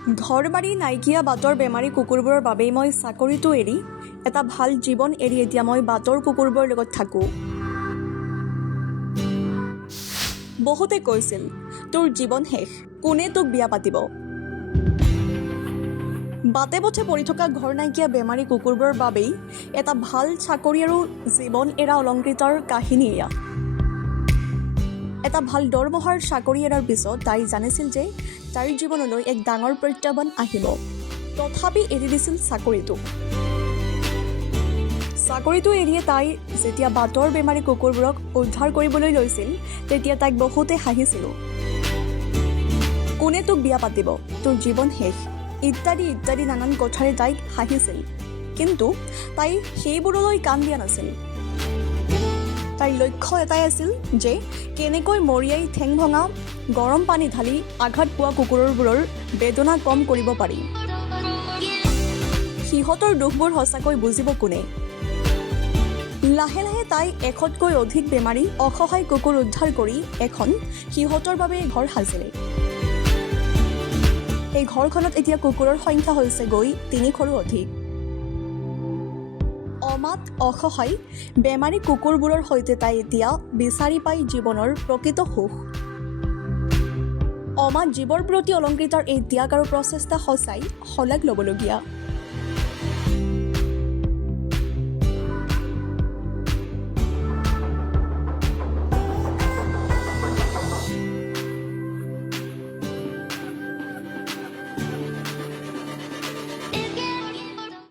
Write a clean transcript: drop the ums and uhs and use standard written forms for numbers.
ঘৰ বাৰী নাইকিয়া বাটৰ বেমাৰী কুকুৰবোৰৰ বাবেই মই চাকৰিটো এৰি এটা ভাল জীৱন এৰি এতিয়া মই বাটৰ কুকুৰবোৰৰ লগত থাকোঁ। বহুতে কৈছিল তোৰ জীৱন শেষ, কোনে তোক বিয়া পাতিব। বাটে পথে পৰি থকা ঘৰ নাইকিয়া বেমাৰী কুকুৰবোৰৰ বাবেই এটা ভাল চাকৰি আৰু জীৱন এৰা অলংকৃতৰ কাহিনী এয়া। এটা ভাল দৰমহাৰ চাকৰি এৰাৰ পিছত তাই জানিছিল যে তাইৰ জীৱনলৈ এক ডাঙৰ প্ৰত্যাহ্বান আহিব। তথাপি এৰি দিছিল চাকৰিটো এৰিয়ে তাই যেতিয়া বাটৰ বেমাৰী কুকুৰবোৰক উদ্ধাৰ কৰিবলৈ লৈছিল তেতিয়া তাইক বহুতে হাঁহিছিল। কোনে তোক বিয়া পাতিব, তোৰ জীৱন শেষ ইত্যাদি ইত্যাদি নানান কথাৰে তাইক হাঁহিছিল। কিন্তু তাই সেইবোৰলৈ কাণ দিয়া নাছিল। তাইৰ লক্ষ্য এটাই আছিল যে কেনেকৈ মৰিয়াই ঠেং ভঙা গৰম পানী ঢালি আঘাত পোৱা কুকুৰবোৰৰ বেদনা কম কৰিব পাৰি। সিহঁতৰ দুখবোৰ সঁচাকৈ বুজিব কোনে। লাহে লাহে তাই 100তকৈ অধিক বেমাৰী অসহায় কুকুৰ উদ্ধাৰ কৰি এখন সিহঁতৰ বাবে ঘৰ সাজিলে। এই ঘৰখনত এতিয়া কুকুৰৰ সংখ্যা হৈছে গৈ 300ৰো অধিক। অমাত অসহায় বেমাৰী কুকুৰবোৰৰ সৈতে তাই এতিয়া বিচাৰি পায় জীৱনৰ প্ৰকৃত সুখ। অমাত জীৱৰ প্ৰতি অলংকৃতৰ এই ত্যাগ আৰু প্ৰচেষ্টা সঁচাই শলাগ ল'বলগীয়া।